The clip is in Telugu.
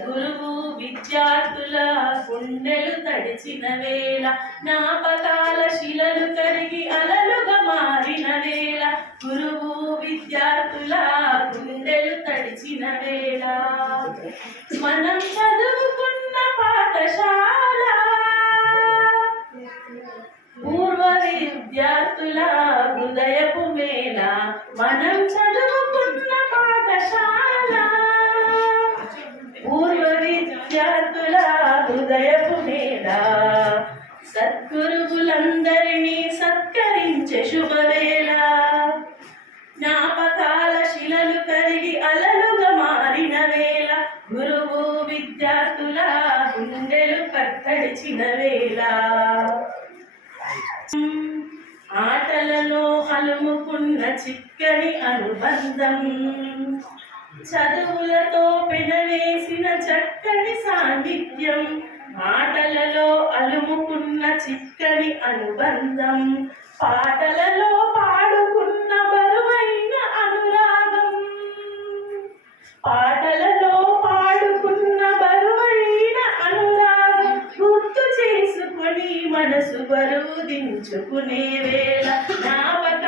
గురువు విద్యార్థుల గుండెలు తడిచిన వేళ జ్ఞాపకాల శిలలు కరిగి అలలుగా మారిన వేళ గురువు విద్యార్థుల గుండెలు తడిచిన వేళ. మనం చదువుకున్న పాఠశాల పూర్వ విద్యార్థుల హృదయపు మేళ మనం విద్యార్థుల హృదయపు మేళ సద్గురువులందరినీ సత్కరించే శుభవేళ. జ్ఞాపకాల శిలలు కరిగి అలలుగా మారిన వేళ. గురువు విద్యార్థుల గుండెలు కట్టడిచిన వేళ. ఆటలలో అలుముకున్న చిక్కని అనుబంధం. చదువులతో పెనవేసిన చక్కని సాన్నిధ్యం మాటలలో అలుముకున్న చిక్కని అనుబంధం పాటలలో పాడుకున్న బరువైన అనురాగం. పాటలలో పాడుకున్న బరువైన అనురాగం గుర్తు చేసుకొని మనసు బరువు దించుకునే వేళ జ్ఞాపకాల